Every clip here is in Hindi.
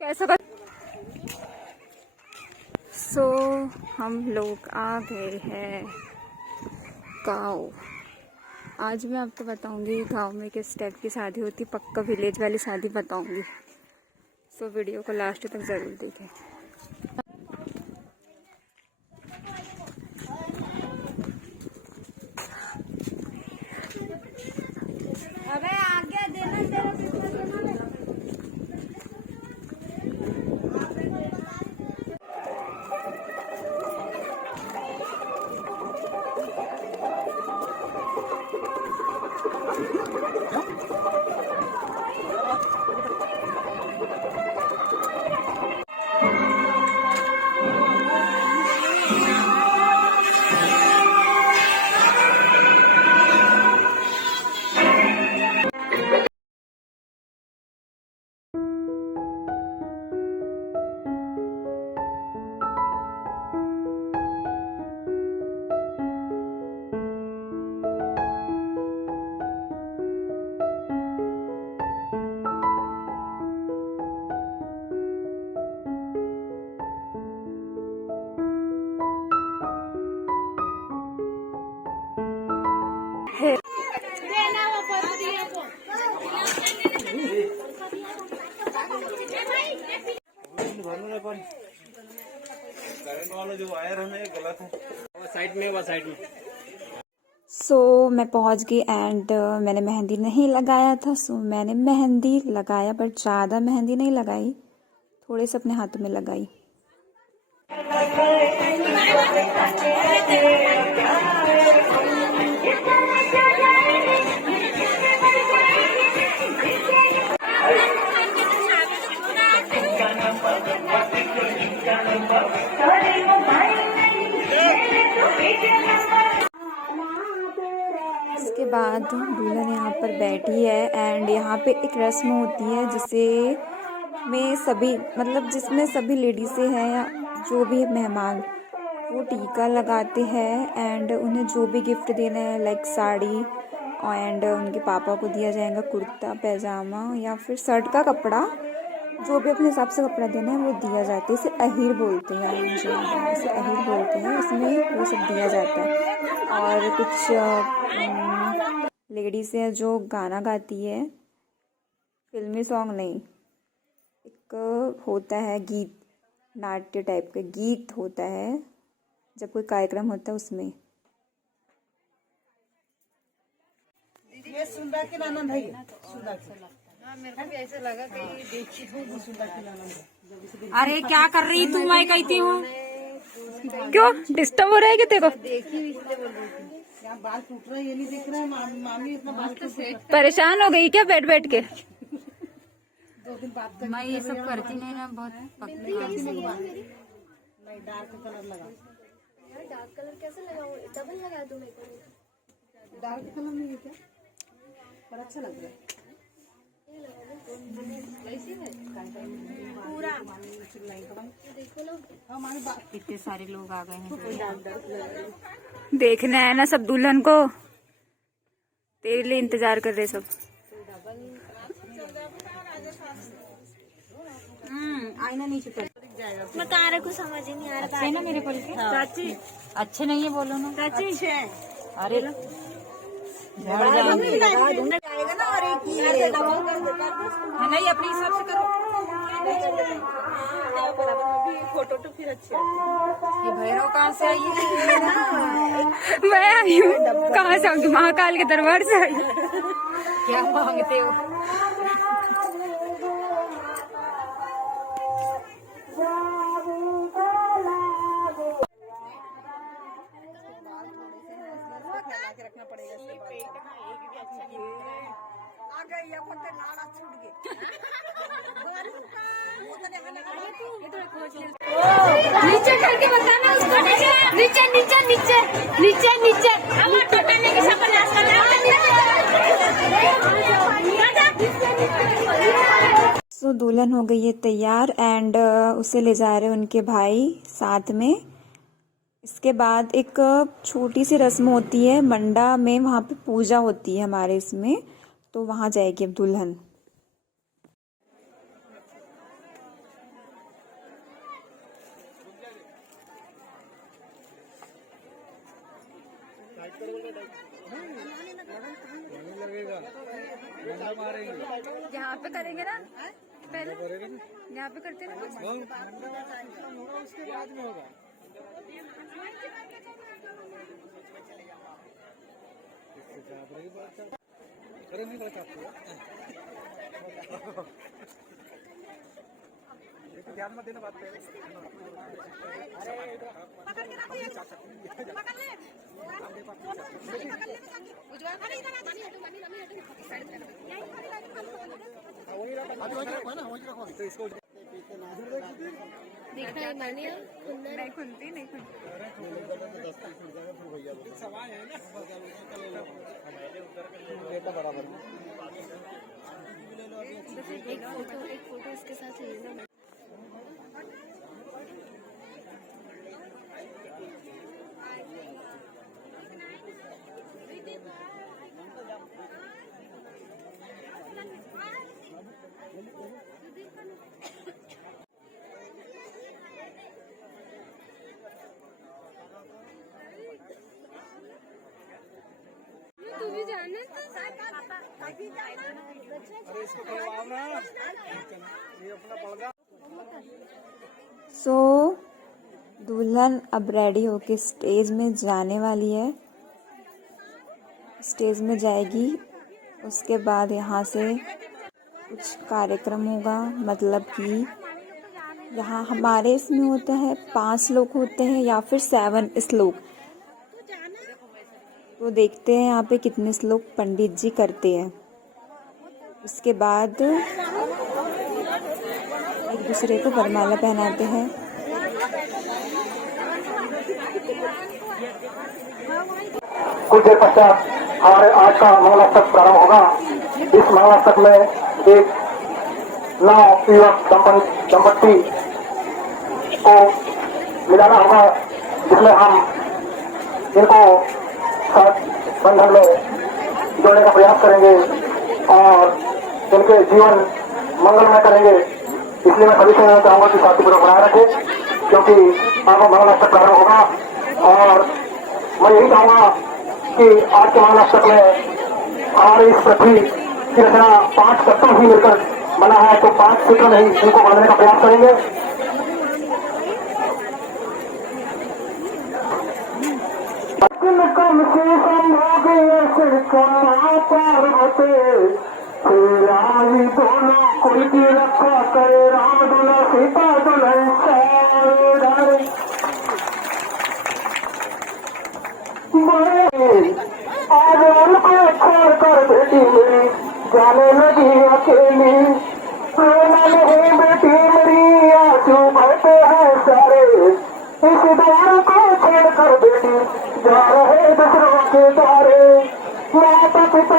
कैसा कर हम लोग आ गए हैं गाँव। आज मैं आपको बताऊंगी गांव में किस टाइप की शादी होती, पक्का विलेज वाली शादी बताऊंगी। वीडियो को लास्ट तक ज़रूर देखें। अबे आगे देना तेरा करंट वाला जो वायर है गलत है, साइड में मैं पहुंच गई एंड मैंने मेहंदी नहीं लगाया था। मैंने मेहंदी लगाया बट ज़्यादा मेहंदी नहीं लगाई, थोड़े से अपने हाथों में लगाई। इसके बाद दुल्हन यहाँ पर बैठी है एंड यहाँ पे एक रस्म होती है जिसमें सभी लेडीज़ें हैं या जो भी मेहमान वो टीका लगाते हैं एंड उन्हें जो भी गिफ्ट देना है लाइक साड़ी एंड उनके पापा को दिया जाएगा कुर्ता पैजामा या फिर शर्ट का कपड़ा, जो भी अपने हिसाब से कपड़ा देना है वो दिया जाता है। इसे अहीर बोलते हैं, इसे अहीर बोलते हैं। इसमें वो सब दिया जाता है और कुछ लेडीज़ हैं जो गाना गाती है, फिल्मी सॉन्ग नहीं, एक होता है गीत, नाट्य टाइप का गीत होता है जब कोई कार्यक्रम होता है उसमें। ये सुंदर के आनंद है, मेरे को भी ऐसा लगा कि देखी हूँ सुंदर के आनंद। अरे क्या कर रही तू, मैं कहती हूँ क्यों डिस्टर्ब हो रहा है क्या तेरे को? देखी इसलिए बोल रही थी, यहाँ बाल टूट रहा है, ये नहीं देख रहा है मामी इतना बाल परेशान हो गई क्या बैठ बैठ के? 2 दिन बाद मैं ये सब करती नहीं ना, बहुत नहीं डार्क कलर लगा। डार्क कलर कैसे लगाऊं? डबल लगा दूं मेरे को। डार्क कलर नहीं है क्या? पर अच्छा लग रहा है। पूरा देखो ना, हमारे इतने सारे लोग आ गए हैं, देखना है ना सब दुल्हन को, तेरे लिए इंतजार कर रहे सब। आईना नीचे कर मैं तारे को समझ ही नहीं आ रहा है ना मेरे को। चाची अच्छे नहीं है बोलो ना चाची। अरे नहीं अपने हिसाब से करो, फोटो तो फिर अच्छी ये भैरव कहाँ से आई है? मैं आई हूँ, कहाँ से आऊंगी? महाकाल के दरबार से आई। क्या मांगते हो? रखना पड़ेगा। आ गई ये पत्ते लाड़ा छूट गए। नीचे करके बताना उसको, नीचे नीचे नीचे नीचे नीचे दुल्हन हो गई है तैयार एंड उसे ले जा रहे हैं उनके भाई साथ में। इसके बाद एक छोटी सी रस्म होती है मंडा में, वहाँ पे पूजा होती है हमारे इसमें, तो वहाँ जाएगी अब दुल्हन। यहाँ पे करेंगे ना पहले, यहाँ पे करते ना कुछ। उसके बाद में होगा। अरे नहीं पता आपको ध्यान मत देना बात पे। तो इसको देखना है मानिए नहीं खुलती नहीं खुलती। बराबर एक फोटो इसके साथ चाहिए ना। तू भी जाना अरे इसको करवाओ ना, ये अपना पड़गा। सो दुल्हन अब रेडी होके स्टेज में जाने वाली है। स्टेज में जाएगी, उसके बाद यहाँ से कुछ कार्यक्रम होगा। मतलब कि यहाँ हमारे इसमें होता है 5 लोग होते हैं या फिर 7 श्लोक। तो देखते हैं यहाँ पे कितने श्लोक पंडित जी करते हैं। उसके बाद एक दूसरे को वरमाला पहनाते हैं। कुछ देर पश्चात हमारे आज का मंगलाष्टक प्रारंभ होगा। इस मंगलाष्टक में एक 9 युवक दंपत्ति को मिलाना होगा, जिसमें हम इनको साथ बंधन में जोड़ने का प्रयास करेंगे और इनके जीवन मंगलमय करेंगे। इसलिए मैं सभी से चाहूंगा कि शांतिपूर्वक बनाए रखें, क्योंकि आपका मंगलाष्टक प्रारंभ होगा। और मैं यही चाहूंगा कि आज के मंगलाष्टक में हमारी इस पृथ्वी की रचना 5 तत्वों ही मिलकर बना है, तो 5 सूत्र में ही इनको बांधने का प्रयास करेंगे। कम से पार्वते दोनों कोई की रक्षा करे, राम दुल्हा सीता दुल्हन आज उनको छोड़ कर बेटी मेरी जाने लगी अकेली। प्रेरणा नहीं बेटी मेरी आंसू बहते हैं सारे, इस द्वार को छोड़ कर बेटी जा रहे दूसरों के द्वारे। माता पिता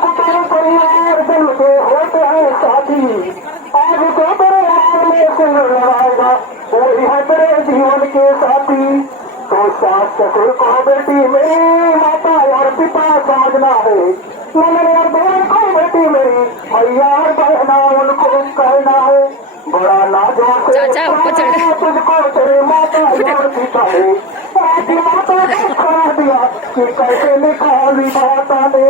कुटुंब परिवार दिल के होते हैं साथी, आज तो तेरे हाथ में सिर लगाएगा वही है तेरे जीवन के साथी। तो सास ससुर को बेटी मेरी माता और पिता समझना है, ननद और बहन को बेटी मेरी भैया और बहना उनको कहना है। बड़ा नाजों से तुझको तेरे माता और पिता है, आज माता को खड़ा दिया कि कैसे लिखा विधाता ने।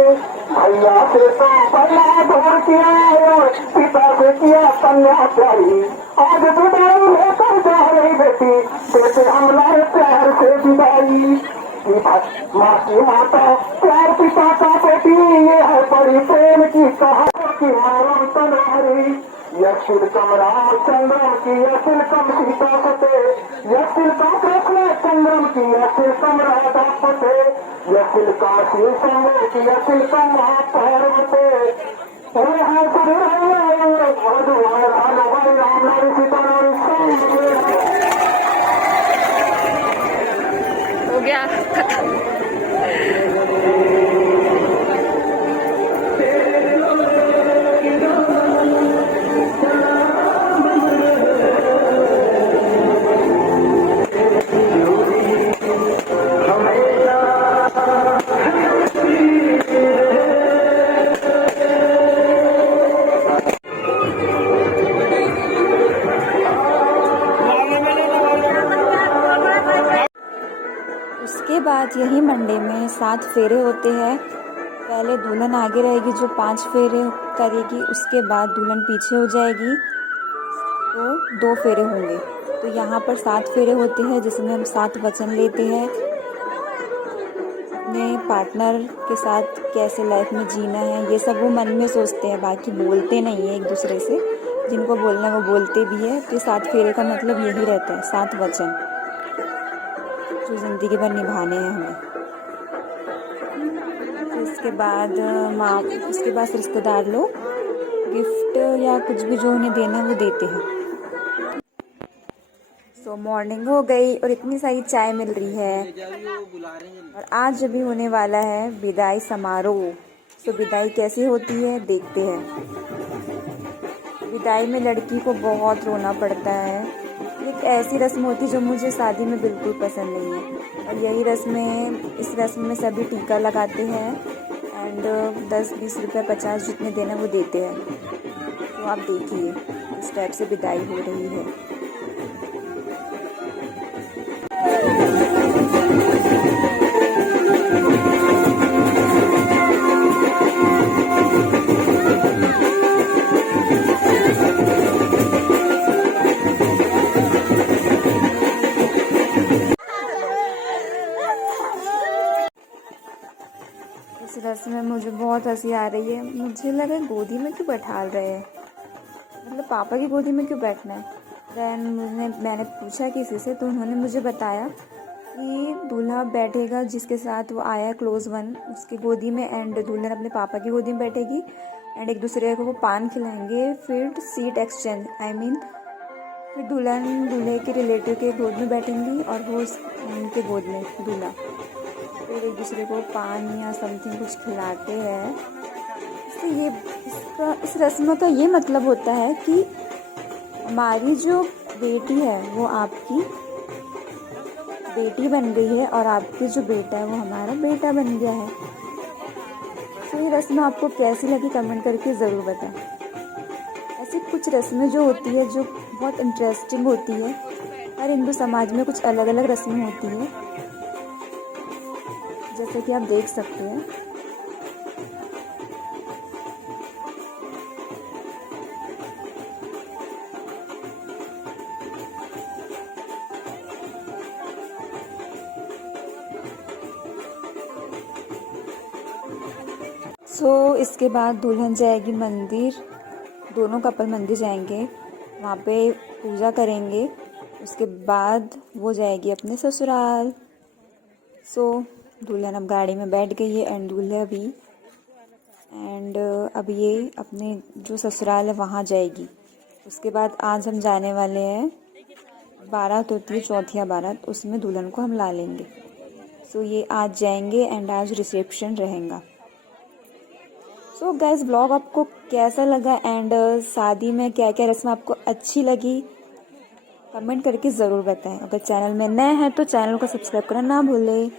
भैया से तो पहला दूर किया और पिता से किया कन्या प्यारी, आज विदाई लेकर जा रही बेटी देते हमला प्यार से विदाई। माँ की माता प्यार पिता का बेटी, ये है बड़ी प्रेम की कहानी की मालूम तनहारी। यशिलकम रामचंद्रम की यशिलकम सीता सते, यशिलकम कृष्ण चंद्रम की यशिलकम राधा पते, यशिलकम शिव शंभु की यशिलकम महापार्वते। राम नारी सीता नारी हो गया खत्म। उसके बाद साथ यही मंडे में 7 फेरे होते हैं। पहले दुल्हन आगे रहेगी जो 5 फेरे करेगी, उसके बाद दुल्हन पीछे हो जाएगी तो 2 फेरे होंगे। तो यहाँ पर 7 फेरे होते हैं जिसमें हम 7 वचन लेते हैं अपने पार्टनर के साथ कैसे लाइफ में जीना है, ये सब वो मन में सोचते हैं, बाकी बोलते नहीं है एक दूसरे से। जिनको बोलना वो बोलते भी है। तो 7 फेरे का मतलब यही रहता है, 7 वचन जो ज़िंदगी भर निभाने हैं हमें। फिर उसके बाद रिश्तेदार लोग गिफ्ट या कुछ भी जो उन्हें देना है वो देते हैं। सो मॉर्निंग हो गई और इतनी सारी चाय मिल रही है और आज अभी होने वाला है विदाई समारोह। सो विदाई कैसी होती है देखते हैं। विदाई में लड़की को बहुत रोना पड़ता है। एक ऐसी रस्म होती है जो मुझे शादी में बिल्कुल पसंद नहीं है। और यही रस्में, इस रस्म में सभी टीका लगाते हैं एंड 10-20 रुपये 50 जितने देना वो देते हैं। तो आप देखिए इस टाइप से विदाई हो रही है। इस रस्म में मुझे बहुत हंसी आ रही है। मुझे लगा गोदी में क्यों बैठा रहे हैं, मतलब पापा की गोदी में क्यों बैठना है। दैन मैंने पूछा किसी से तो उन्होंने मुझे बताया कि दूल्हा बैठेगा जिसके साथ वो आया क्लोज वन उसकी गोदी में एंड दुल्हन अपने पापा की गोदी में बैठेगी एंड एक दूसरे को वो पान खिलाएंगे। फिर सीट एक्सचेंज फिर दुल्हन दूल्हे के रिलेटिव के गोद में बैठेंगी और वो उनके गोद में दूल्हा फिर एक दूसरे को पान या समथिंग कुछ खिलाते हैं। इससे इस रस्म का ये मतलब होता है कि हमारी जो बेटी है वो आपकी बेटी बन गई है और आपकी जो बेटा है वो हमारा बेटा बन गया है। तो ये रस्म आपको कैसी लगी कमेंट करके ज़रूर बताएं। ऐसी कुछ रस्में जो होती है जो बहुत इंटरेस्टिंग होती है। हर हिंदू समाज में कुछ अलग अलग रस्में होती है जैसे कि आप देख सकते हैं। इसके बाद दुल्हन जाएगी मंदिर, दोनों कपल मंदिर जाएंगे, वहाँ पे पूजा करेंगे। उसके बाद वो जाएगी अपने ससुराल। दुल्हन अब गाड़ी में बैठ गई है एंड दूल्हा भी एंड अब ये अपने जो ससुराल है वहाँ जाएगी। उसके बाद आज हम जाने वाले हैं, बारात होती है चौथिया बारात, उसमें दुल्हन को हम ला लेंगे। ये आज जाएंगे एंड आज रिसेप्शन रहेगा। गाइस ब्लॉग आपको कैसा लगा एंड शादी में क्या क्या रस्म आपको अच्छी लगी कमेंट करके ज़रूर बताएं। अगर चैनल में नए हैं तो चैनल को सब्सक्राइब करना ना भूलें।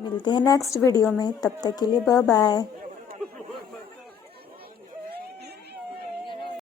मिलते हैं नेक्स्ट वीडियो में, तब तक के लिए बाय बाय।